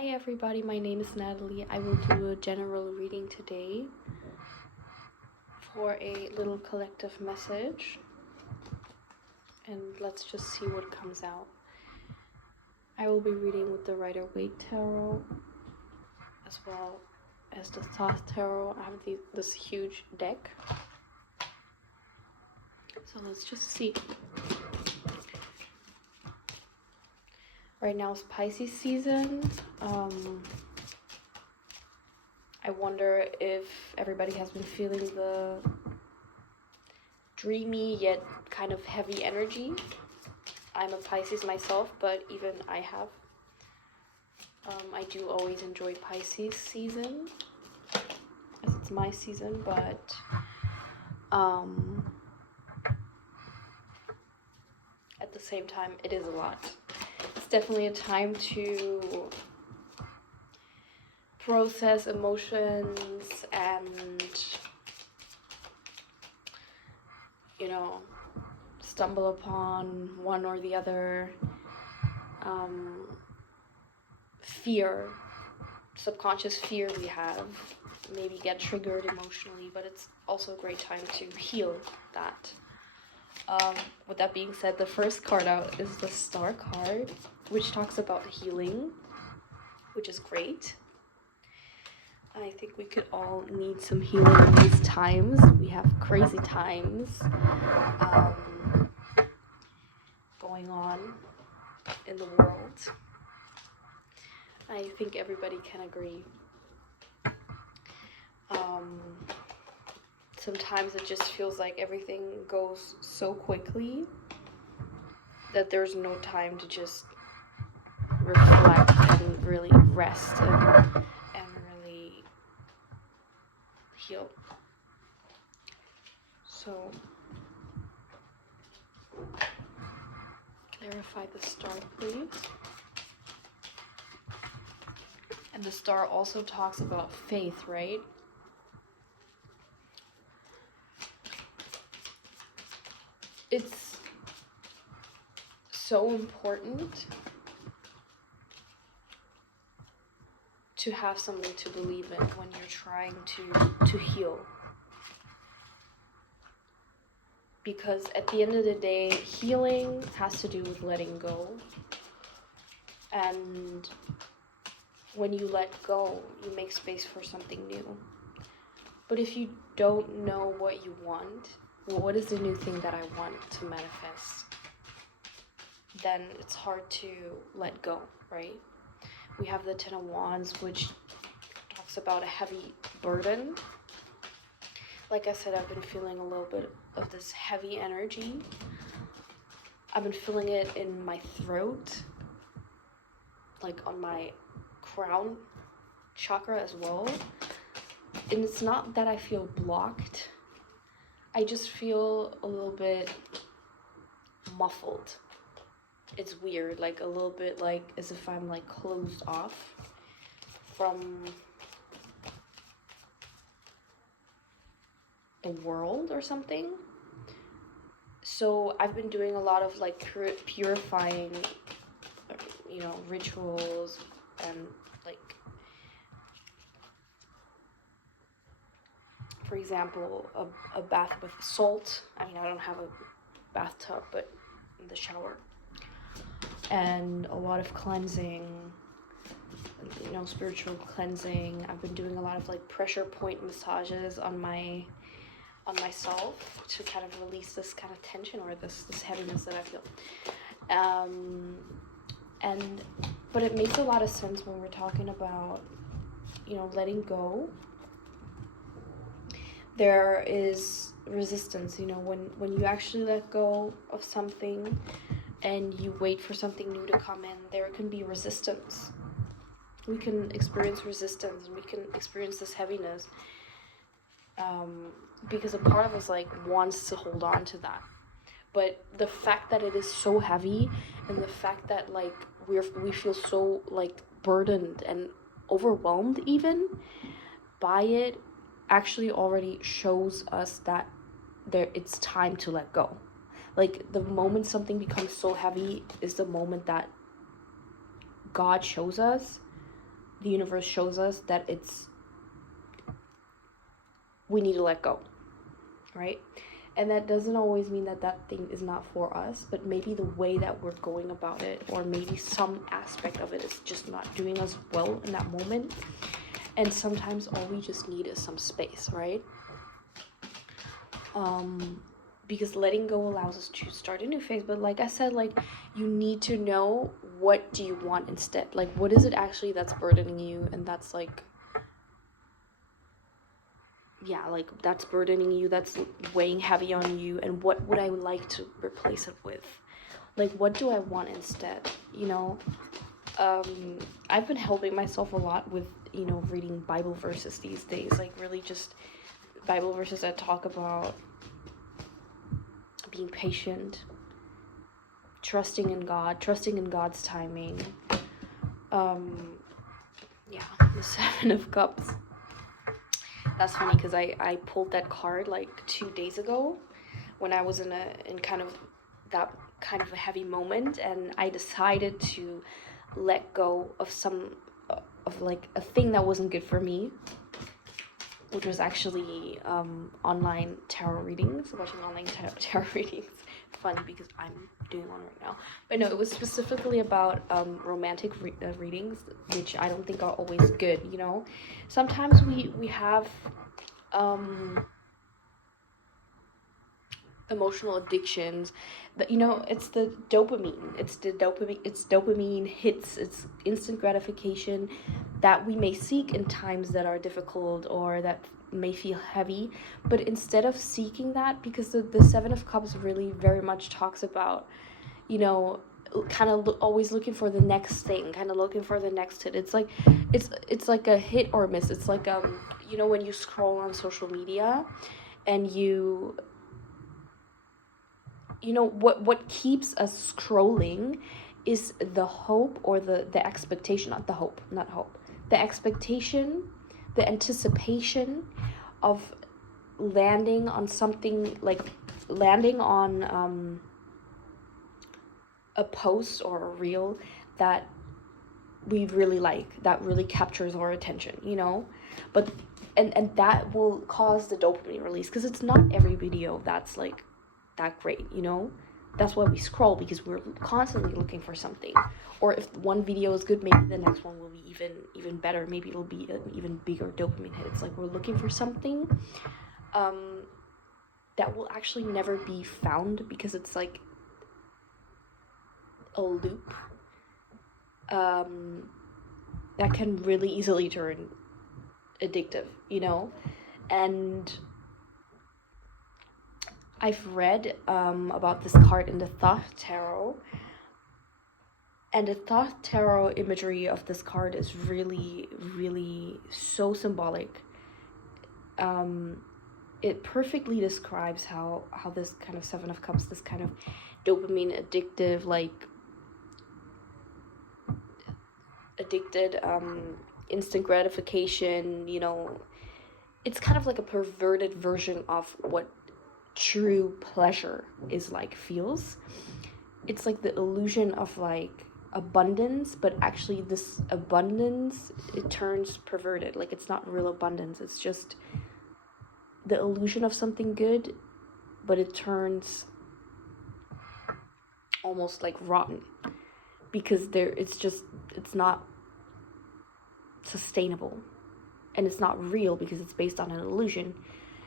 Hi everybody, my name is Nataly. I will do a general reading today for a little collective message, and let's just see what comes out. I will be reading with the Rider-Waite-Tarot as well as the Thoth Tarot. I have this huge deck, so let's just see. Right now is Pisces season. I wonder if everybody has been feeling the dreamy yet kind of heavy energy. I'm a Pisces myself, but even I have. I do always enjoy Pisces season, as it's my season, but at the same time, it is a lot. It's definitely a time to process emotions and, stumble upon one or the other fear, subconscious fear we have, maybe get triggered emotionally, but it's also a great time to heal that. With that being said, the first card out is the Star card, which talks about healing, which is great. I think we could all need some healing in these times. We have crazy times going on in the world. I think everybody can agree. Sometimes it just feels like everything goes so quickly that there's no time to just reflect and really rest and really heal. So clarify the star, please. And the star also talks about faith, right? It's so important to have something to believe in when you're trying to heal. Because at the end of the day, healing has to do with letting go. And when you let go, you make space for something new. But if you don't know what you want, well, what is the new thing that I want to manifest? Then it's hard to let go, right? We have the Ten of Wands, which talks about a heavy burden. Like I said, I've been feeling a little bit of this heavy energy. I've been feeling it in my throat, like on my crown chakra as well. And it's not that I feel blocked. I just feel a little bit muffled. It's weird, like a little bit like as if I'm like closed off from the world or something. So I've been doing a lot of like purifying, rituals and like, for example, a bath with salt. I mean, I don't have a bathtub, but in the shower. And a lot of cleansing, spiritual cleansing. I've been doing a lot of like pressure point massages on myself to kind of release this kind of tension or this heaviness that I feel. But it makes a lot of sense when we're talking about, letting go. There is resistance, when you actually let go of something and you wait for something new to come in, there can be resistance. We can experience resistance and we can experience this heaviness because a part of us like wants to hold on to that. But the fact that it is so heavy and the fact that like we feel so like burdened and overwhelmed even by it actually already shows us that it's time to let go. Like the moment something becomes so heavy is the moment that God shows us the universe shows us that we need to let go, right? And that doesn't always mean that that thing is not for us, but maybe the way that we're going about it, or maybe some aspect of it is just not doing us well in that moment. And sometimes all we just need is some space, right? Because letting go allows us to start a new phase. But like I said, like, you need to know, what do you want instead? Like, what is it actually that's burdening you, and that's like, yeah, like, that's burdening you, that's weighing heavy on you, and what would I like to replace it with? Like, what do I want instead, you know? I've been helping myself a lot with, you know, reading Bible verses these days, like, really just Bible verses that talk about being patient, trusting in God, trusting in God's timing. Yeah, the Seven of Cups. That's funny because I pulled that card like 2 days ago when I was in kind of that kind of a heavy moment, and I decided to let go of like a thing that wasn't good for me, which was actually online tarot readings, watching online tarot readings. Funny because I'm doing one right now. But no, it was specifically about romantic readings, which I don't think are always good, you know? Sometimes we have emotional addictions that, you know, it's dopamine hits, it's instant gratification that we may seek in times that are difficult or that may feel heavy. But instead of seeking that, because the Seven of Cups really very much talks about, you know, kind of always looking for the next thing, kind of looking for the next hit. It's like it's like a hit or miss. It's like you know, when you scroll on social media and you know what keeps us scrolling is the hope, or the expectation, not hope, the expectation, the anticipation of landing on something, like landing on a post or a reel that we really like, that really captures our attention, you know? But and that will cause the dopamine release, because it's not every video that's like that great, you know? That's why we scroll, because we're constantly looking for something. Or if one video is good, maybe the next one will be even better. Maybe it'll be an even bigger dopamine hit. It's like we're looking for something that will actually never be found, because it's like a loop that can really easily turn addictive, you know? And I've read about this card in the Thoth Tarot, and the Thoth Tarot imagery of this card is really, really so symbolic. It perfectly describes how this kind of Seven of Cups, this kind of dopamine addicted instant gratification, you know, it's kind of like a perverted version of what true pleasure is like, feels. It's like the illusion of like abundance, but actually this abundance, it turns perverted. Like, it's not real abundance, it's just the illusion of something good, but it turns almost like rotten, because it's not sustainable, and it's not real, because it's based on an illusion.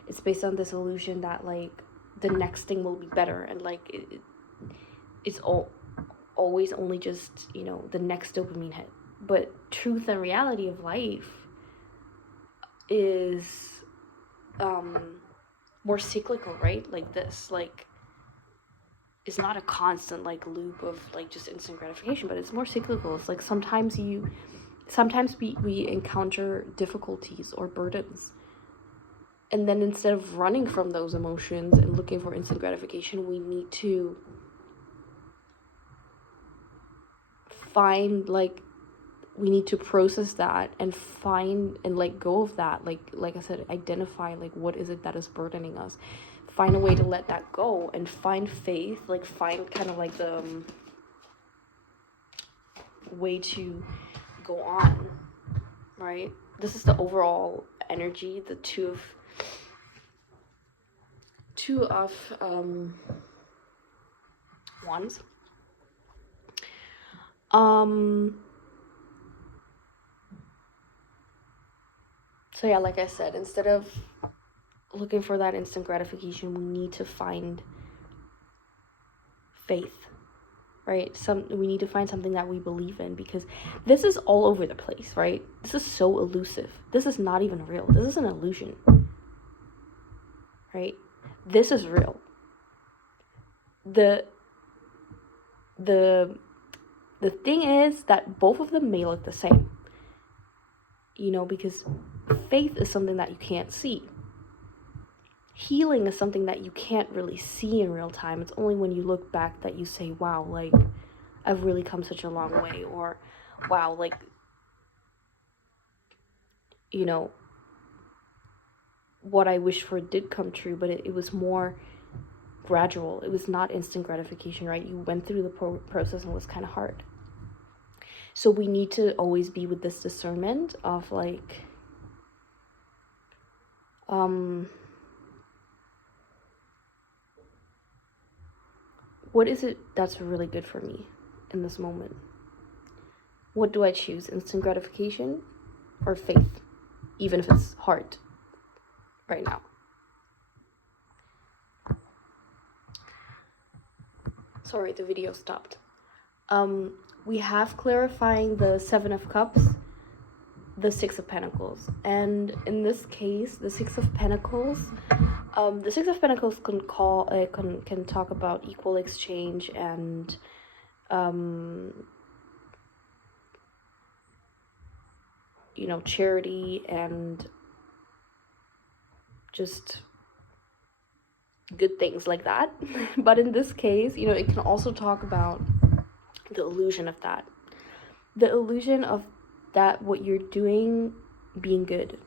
It's based on this illusion that like the next thing will be better, and like it's always only just, you know, the next dopamine hit. But truth and reality of life is more cyclical, right? Like this, like, it's not a constant like loop of like just instant gratification, but it's more cyclical. It's like sometimes we encounter difficulties or burdens, and then instead of running from those emotions and looking for instant gratification, we need to process that and find and let go of that. Like I said, identify like what is it that is burdening us, find a way to let that go, and find faith, like find kind of like the way to go on. right? This is the overall energy, the two of wands. So yeah, like I said, instead of looking for that instant gratification, we need to find faith, right? We need to find something that we believe in, because this is all over the place, right? This is so elusive. This is not even real. This is an illusion, right? This is real. The thing is that both of them may look the same, because faith is something that you can't see. Healing is something that you can't really see in real time. It's only when you look back that you say, wow, like, I've really come such a long way, or wow, like, what I wished for did come true, but it was more gradual. It was not instant gratification, right? You went through the process and it was kind of hard. So we need to always be with this discernment of like, what is it that's really good for me in this moment? What do I choose? Instant gratification or faith? Even if it's hard right now. Sorry, the video stopped. We have clarifying the Seven of Cups, the Six of Pentacles. And in this case, the Six of Pentacles, can talk about equal exchange and charity and just good things like that. But in this case, it can also talk about the illusion of that. The illusion of that what you're doing being good,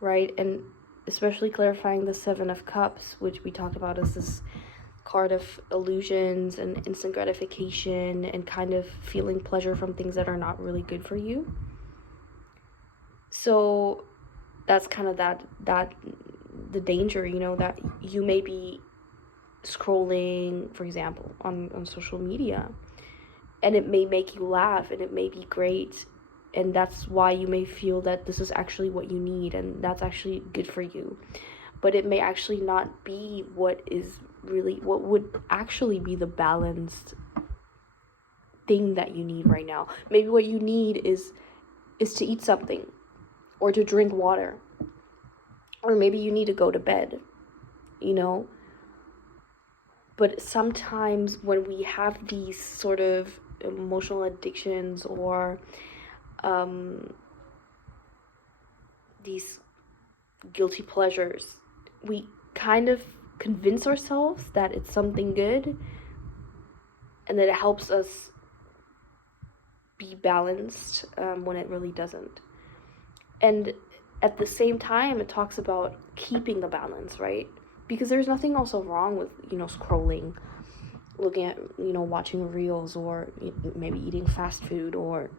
right? And especially clarifying the Seven of Cups, which we talked about as this card of illusions and instant gratification and kind of feeling pleasure from things that are not really good for you. So that's kind of that the danger, that you may be scrolling, for example, on social media, and it may make you laugh and it may be great, and that's why you may feel that this is actually what you need and that's actually good for you, but it may actually not be what would actually be the balanced thing that you need right now. Maybe what you need is to eat something, or to drink water, or maybe you need to go to bed, But sometimes when we have these sort of emotional addictions or these guilty pleasures, we kind of convince ourselves that it's something good and that it helps us be balanced when it really doesn't. And at the same time, it talks about keeping the balance, right? Because there's nothing also wrong with, scrolling, looking at, watching reels, or maybe eating fast food, or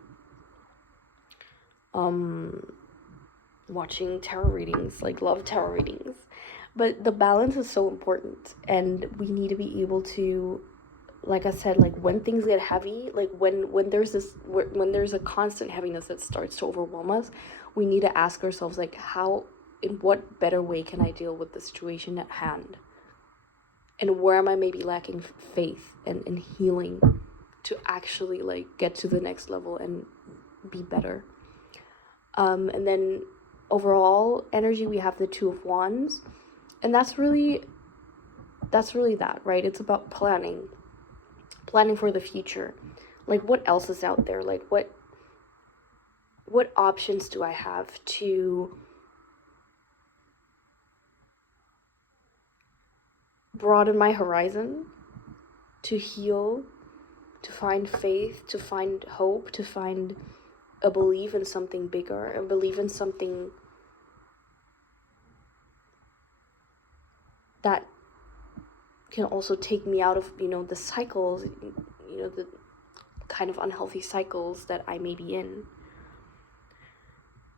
watching tarot readings, like love tarot readings. But the balance is so important, and we need to be able to, like I said, like when things get heavy, like when there's a constant heaviness that starts to overwhelm us, we need to ask ourselves, like, in what better way can I deal with the situation at hand? And where am I maybe lacking faith and healing to actually like get to the next level and be better? And then overall energy, we have the Two of Wands, and that's really that, right? It's about planning for the future. Like, what else is out there? Like, what options do I have to broaden my horizon, to heal, to find faith, to find hope, to find a belief in something bigger, and believe in something that can also take me out of, the cycles, the kind of unhealthy cycles that I may be in.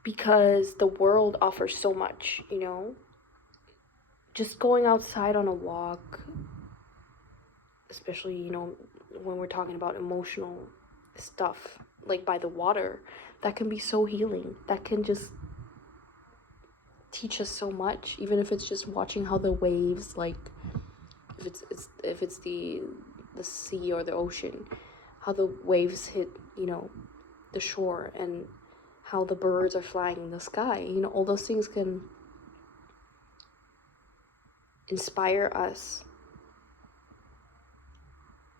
because the world offers so much, you know? Just going outside on a walk, especially, you know, when we're talking about emotional stuff, like by the water, that can be so healing. That can just teach us so much, even if it's just watching how the waves, like if it's the sea or the ocean, how the waves hit, you know, the shore, and how the birds are flying in the sky. You know, all those things can inspire us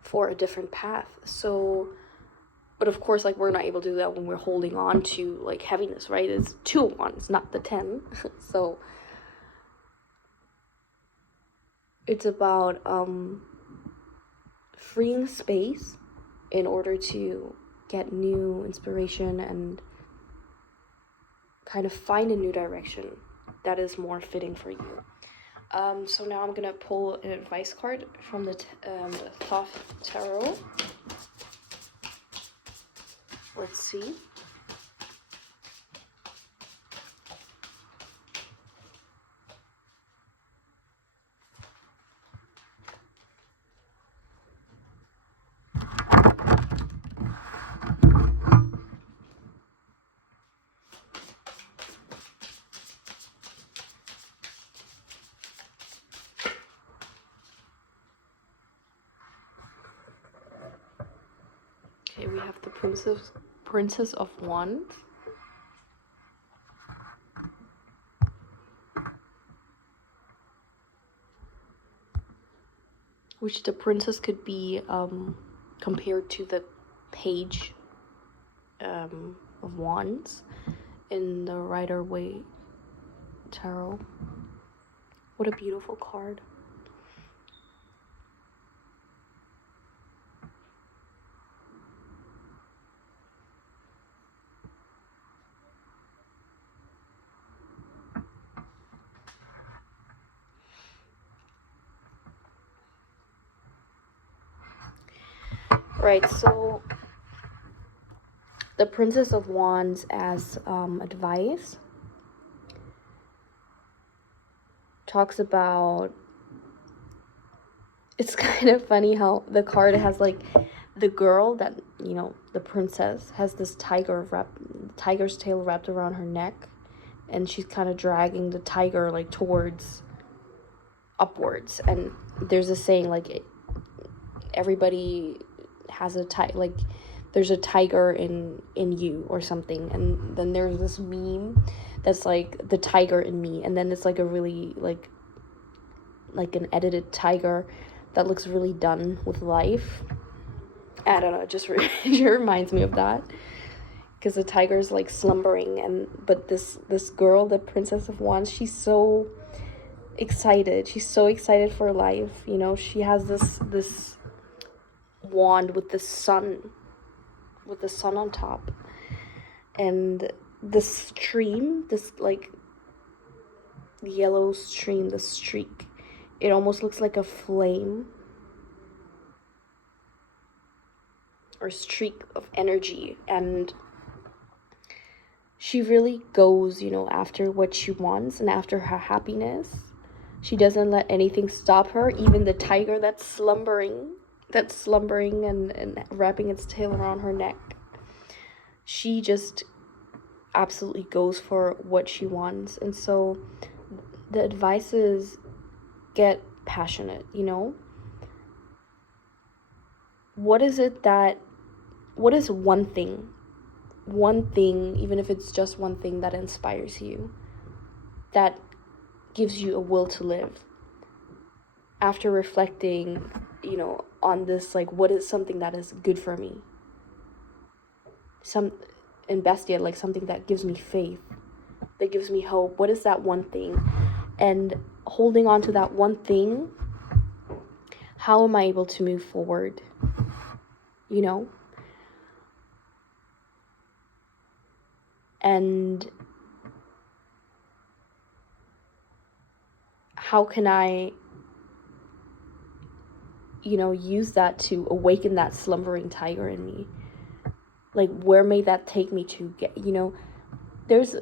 for a different path. So, but of course, like, we're not able to do that when we're holding on to like heaviness, right? It's 2 of Wands, not the 10. So it's about freeing space in order to get new inspiration and kind of find a new direction that is more fitting for you. So now I'm gonna pull an advice card from the Thoth Tarot. Let's see. Okay, we have the Princess of Wands. Which the princess could be compared to the Page of Wands in the Rider-Waite Tarot. What a beautiful card. Right, so the Princess of Wands as advice talks about, it's kind of funny how the card has like the girl that, you know, the princess has this tiger's tail wrapped around her neck, and she's kind of dragging the tiger like towards upwards. And there's a saying like everybody has a like there's a tiger in you or something. And then there's this meme that's like the tiger in me, and then it's like a really like an edited tiger that looks really done with life. I don't know, it just it reminds me of that, because the tiger's like slumbering, but this girl, the Princess of Wands, she's so excited. She's so excited for life. You know, she has this wand with the sun on top, and this stream, this like yellow stream, the streak, it almost looks like a flame or streak of energy. And she really goes, you know, after what she wants and after her happiness. She doesn't let anything stop her, even the tiger that's slumbering and wrapping its tail around her neck. She just absolutely goes for what she wants. And so the advice is, get passionate, you know? What is one thing, even if it's just one thing that inspires you, that gives you a will to live? After reflecting, you know, on this, like, what is something that is good for me? And best yet, like something that gives me faith, that gives me hope. What is that one thing? And holding on to that one thing, how am I able to move forward? You know? And how can I, you know, use that to awaken that slumbering tiger in me? Like, where may that take me to? Get, you know, there's,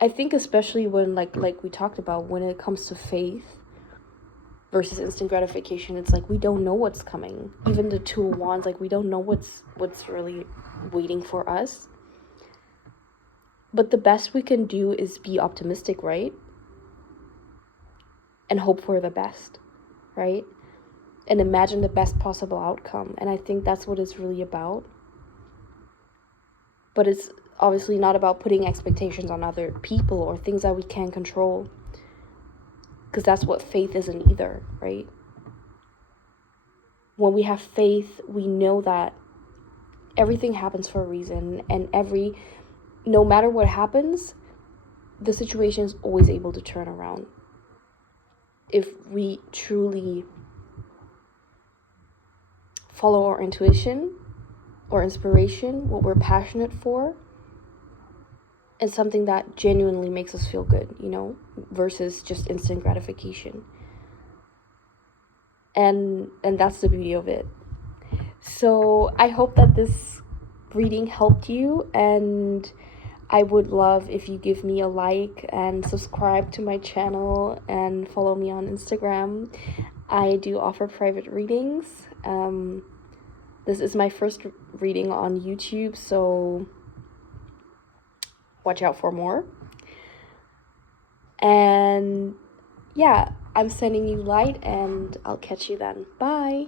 I think especially when, like we talked about, when it comes to faith versus instant gratification, it's like we don't know what's coming. Even the Two of Wands, like we don't know what's really waiting for us. But the best we can do is be optimistic, right? And hope for the best, right? And imagine the best possible outcome. And I think that's what it's really about. But it's obviously not about putting expectations on other people or things that we can't control. Because that's what faith isn't either, right? When we have faith, we know that everything happens for a reason, and no matter what happens, the situation is always able to turn around. If we truly follow our intuition or inspiration, what we're passionate for, and something that genuinely makes us feel good, versus just instant gratification. And that's the beauty of it. So I hope that this reading helped you, and I would love if you give me a like and subscribe to my channel and follow me on Instagram. I do offer private readings. This is my first reading on YouTube, so watch out for more. And yeah, I'm sending you light, and I'll catch you then. Bye!